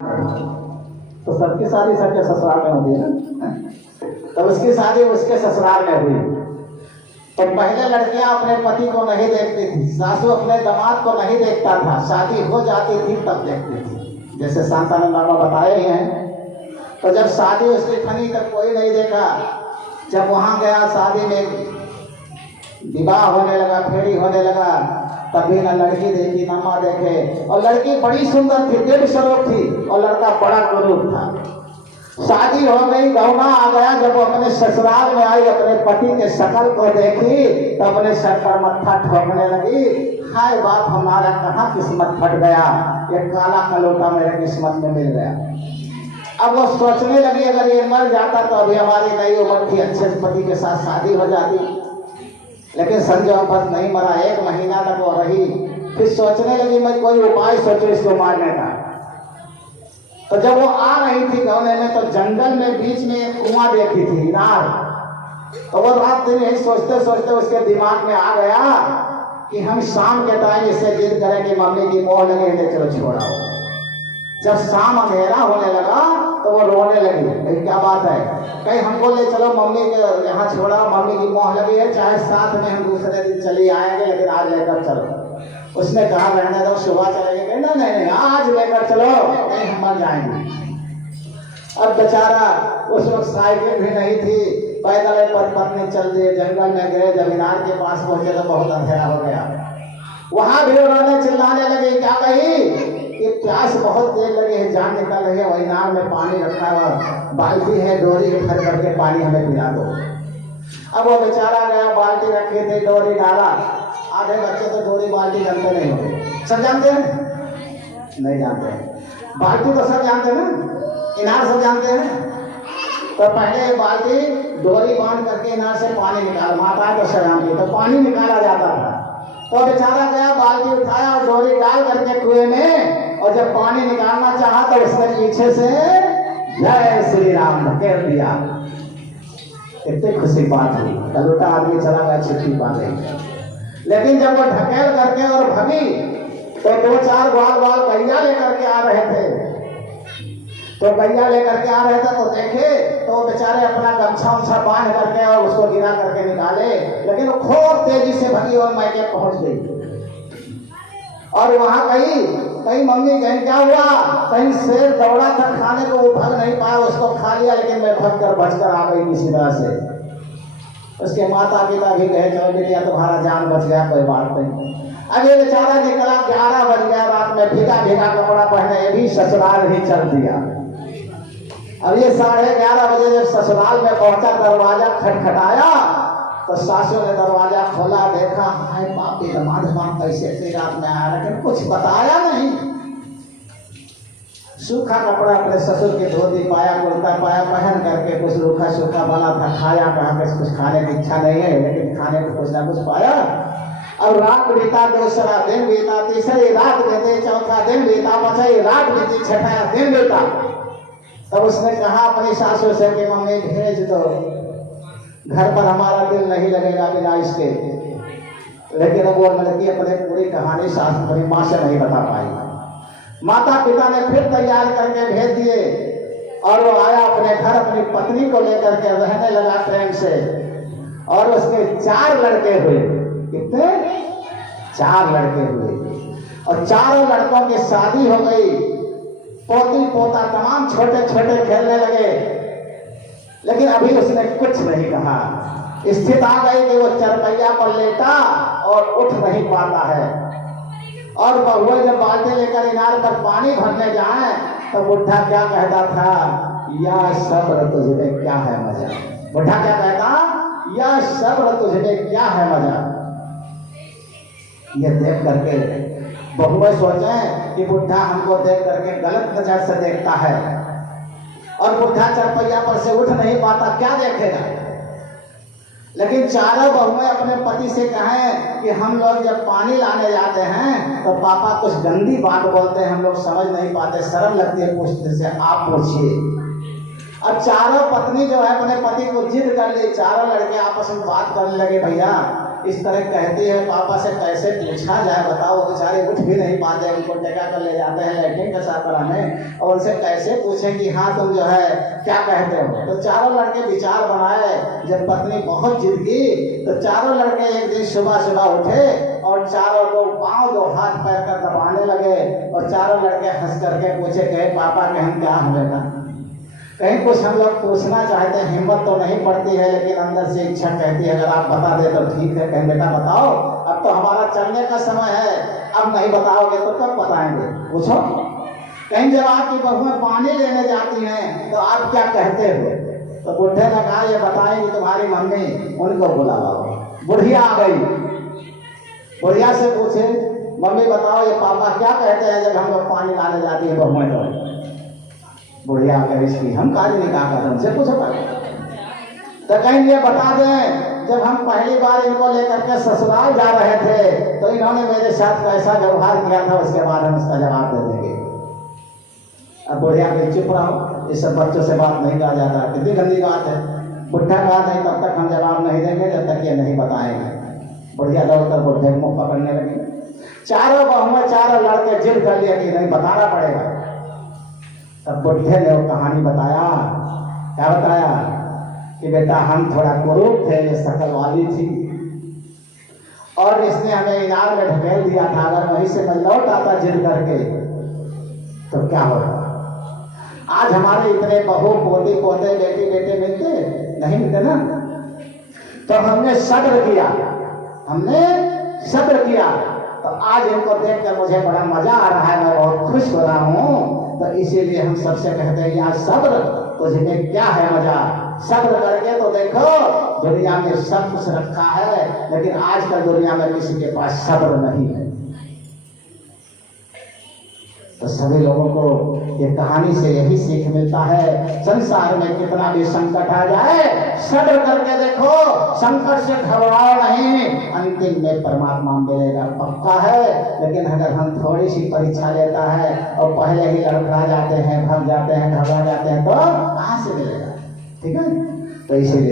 तो सबकी शादी सबके ससुराल में होती है ना। तो उसकी शादी उसके ससुराल में हुई। तो पहले लड़कियां अपने पति को नहीं देखती थी, सासू अपने दामाद को नहीं देखता था, शादी हो जाती थी तब देखती थी, जैसे शांतानंद बाबा बताए ही हैं। तो जब शादी उसकी थनी तक कोई नहीं देखा, जब वहां गया शादी में विवाह होने लगा, फेरी होने लगा, तभी न लड़की देखी न माँ देखे। और लड़की बड़ी सुंदर थी, देव स्वरूप थी, और लड़का बड़ा कुरूप था। शादी हो गई, गौना आ गया, जब वो अपने ससुराल में आई, अपने पति के शकल को देखी तो अपने सर पर मत्था ठोकने लगी, हाय बाप हमारा कहाँ किस्मत फट गया, ये काला कलोटा मेरे किस्मत में मिल गया। अब वो सोचने लगी अगर ये मर जाता तो अभी हमारी नई उम्र थी, अच्छे पति के साथ शादी हो जाती। लेकिन संजय बस नहीं मरा, 1 महीना तक वो रही। फिर सोचने लगी मैं कोई उपाय सोचो इसको मारने का। तो जब वो आ रही थी गौने में तो जंगल में बीच में एक कुआं देखी थी, इनार। तो वो रात दिन यही सोचते सोचते उसके दिमाग में आ गया कि हम शाम के टाइम इससे जिद करें कि मम्मी की मोह लगे, ले चलो छोड़ाओ। जब शाम अंधेरा होने लगा तो वो रोने लगी, क्या बात है, कहीं हमको ले चलो मम्मी के यहाँ छोड़ा, मम्मी की मोह लगी है, चाहे साथ में हम दूसरे दिन चली आएंगे लेकिन आज लेकर चलो। उसने कहा रहने दो, सुबह चलेंगे। नहीं नहीं आज लेकर चलो, नहीं हम मर जाएंगे। अब बेचारा उस वक्त साइकिल भी नहीं थी, पैदल पर पत्नी चल दिए, जंगल में गए। जब मीनार के पास पहुंचे तो बहुत अंधेरा हो गया। वहां भी उन्होंने चिल्लाने लगे, क्या कही कि प्यास बहुत देर लगी है, जान निकल रही है, वही नाव में पानी रखा हुआ, बाल्टी है, डोरी उठा करके पानी हमें पिला दो। अब वो बेचारा गया, बाल्टी रखी थी, डोरी डाला। आधे बच्चे तो डोरी बाल्टी जानते नहीं होंगे, सब जानते हैं? नहीं जानते हैं। बाल्टी तो सब जानते हैं ना, इनार सब जानते हैं। तो पहले बाल्टी डोरी बांध करके इनार से पानी निकाल, माता तो शराब तो पानी निकाला जाता था। तो बेचारा गया, बाल्टी उठाया और डोरी डाल करके कुएं में, और जब पानी निकालना चाहा तो उसने पीछे से जय श्री राम धकेल दिया। कितनी खुशी बात हुई, कलूटा आदमी चला गया चिट्ठी बांधे। लेकिन जब वो ढकेल करके और भगी तो 2-4 ग्वाल गैया लेकर के आ रहे थे। तो गैया लेकर के आ रहे थे तो देखे तो बेचारे अपना गमछा उमछा बांध करके और उसको गिरा करके निकाले, लेकिन वो खूब तेजी से भगी और मैके पहुंच गई। और वहां कहीं मम्मी कहीं क्या हुआ, कहीं शेर दौड़ा था खाने को, वो भाग नहीं पाया, उसको खा लिया, लेकिन मैं भाग कर बचकर आ गई किसी तरह से। उसके माता पिता भी कहे चलो बेटिया तुम्हारा जान बच गया, कोई बात नहीं। अब ये बेचारा निकला, 11 बज गया रात में, भीगा भीगा कपड़ा पहने, ये भी ससुराल ही चल दिया। अब ये 11:30 बजे जब ससुराल में पहुंचा, दरवाजा खटखटाया तो सासू ने दरवाजा खोला, देखा हाय बाप रे दामाद कैसे ऐसी रात में आया, लेकिन कुछ बताया नहीं। सूखा कपड़ा अपने ससुर के धोती पाया, कुर्ता पाया पहन करके, कुछ रूखा सूखा बना था, खाया कहा कि कुछ खाने की इच्छा नहीं है, लेकिन खाने को कुछ ना कुछ पाया। अब रात बीता, दूसरा दिन बीता, तीसरी रात बीती, चौथा दिन बीता, पांचवी रात बीती, छठा दिन बीता। तब उसने कहा अपनी सासू से कि मम्मी भेज दो, घर पर हमारा दिल नहीं लगेगा बिना इसके। लेकिन अब वो लड़की अपने पूरी कहानी अपनी माँ से नहीं बता पाई। माता पिता ने फिर तैयार करके भेज दिए और वो आया अपने घर, अपनी पत्नी को लेकर के रहने लगा प्रेम से। और उसके 4 लड़के हुए। कितने? 4 लड़के हुए, और चारों लड़कों की शादी हो गई, पोती पोता तमाम छोटे छोटे खेलने लगे। लेकिन अभी उसने कुछ नहीं कहा। स्थिति आ गई कि वो चरपैया पर लेटा और उठ नहीं पाता है। और बहुए जब बाल्टी लेकर इनार पर पानी भरने जाए तो बुढ़ा क्या कहता था, या सब्र तुझे क्या है मजा। बुढ़ा क्या कहता, या सब्र तुझे क्या है मजा। ये देख करके बहुए सोचे कि बुढ़ा हमको देख करके गलत नजर से देखता है, और बुढ़ा चरपैया पर से उठ नहीं पाता, क्या देखेगा। लेकिन चारों बहुएं अपने पति से कहें कि हम लोग जब पानी लाने जाते हैं तो पापा कुछ गंदी बात बोलते हैं, हम लोग समझ नहीं पाते, शर्म लगती है पूछने से, आप पूछिए। अब चारों पत्नी जो है अपने पति को जिद कर ली, चारों लड़के आपस में बात करने लगे, भैया इस तरह कहती है, पापा से कैसे पूछा जाए बताओ, बेचारे उठ भी नहीं पाते, उनको टेका कर ले जाते हैं लैट्रिन पेशाब कराने, और उनसे कैसे पूछे कि हाँ तुम जो है क्या कहते हो। तो चारों लड़के विचार बनाए, जब पत्नी बहुत जिद की तो चारों लड़के एक दिन सुबह सुबह उठे और चारों को पाँव दो हाथ पैर कर दबाने लगे, और चारों लड़के हंस करके पूछे कहे पापा कहें क्या हो बेटा। कहीं कुछ हम लोग पूछना चाहते हैं, हिम्मत तो नहीं पड़ती है, लेकिन अंदर से इच्छा कहती है अगर आप बता दे तो ठीक है। कहीं बेटा बताओ, अब तो हमारा चलने का समय है, अब नहीं बताओगे तो कब बताएंगे, पूछो। कहीं जब आपकी बहुएं पानी लेने जाती हैं तो आप क्या कहते हो। तो बुढ़े ने कहा ये बताएंगी तुम्हारी मम्मी, उनको बुलाओ। बुढ़िया आ गई, बुढ़िया से पूछे मम्मी बताओ ये पापा क्या कहते हैं जब हम लोग पानी लाने जाती है बहुएं तो। बुढ़िया कह इसकी हम काजी नहीं कहा कर हमसे पूछो पाए। तो कहीं ये बता दें जब हम पहली बार इनको लेकर के ससुराल जा रहे थे तो इन्होंने मेरे साथ कैसा व्यवहार किया था, उसके बाद हम इसका जवाब दे देंगे। अब बुढ़िया के चुप रहो, इस सब बच्चों से बात नहीं कहा जाता, कितनी गंदी बात है। बुढ़ा कहा नहीं तब तक हम जवाब नहीं देंगे जब तक ये नहीं बताएंगे। बुढ़िया दौड़कर बुढ़े मुंह पकड़ने लगी। चारों बहुएं चारों लड़के जिद कर लिए कि नहीं बताना पड़ेगा। तब बुढ़े ने वो कहानी बताया। क्या बताया कि बेटा हम थोड़ा कुरूप थे, ये शकल वाली थी और इसने हमें इनार में ढकेल दिया था, अगर वहीं से मैं लौट आता जिद करके तो क्या होगा। आज हमारे इतने बहू पोती पोते बेटी बेटे मिलते नहीं मिलते ना। तो हमने सब्र किया, तो आज इनको देखकर मुझे बड़ा मजा आ रहा है, मैं बहुत खुश हो रहा हूँ। तो इसीलिए हम सबसे कहते हैं यार सब्र तुझमें क्या है मजा, सब्र करके तो देखो दुनिया में सब कुछ रखा है, लेकिन आजकल दुनिया में किसी के पास सब्र नहीं है। तो सभी लोगों को ये कहानी से यही सीख मिलता है, संसार में कितना भी संकट आ जाए सब्र करके देखो, संकट से घबराओ नहीं, अंतिम में परमात्मा मिलेगा पक्का है। लेकिन अगर हम थोड़ी सी परीक्षा लेता है और पहले ही लड़खड़ा जाते हैं, भाग जाते हैं, घबरा जाते हैं तो कहाँ से मिलेगा। ठीक है, तो इसीलिए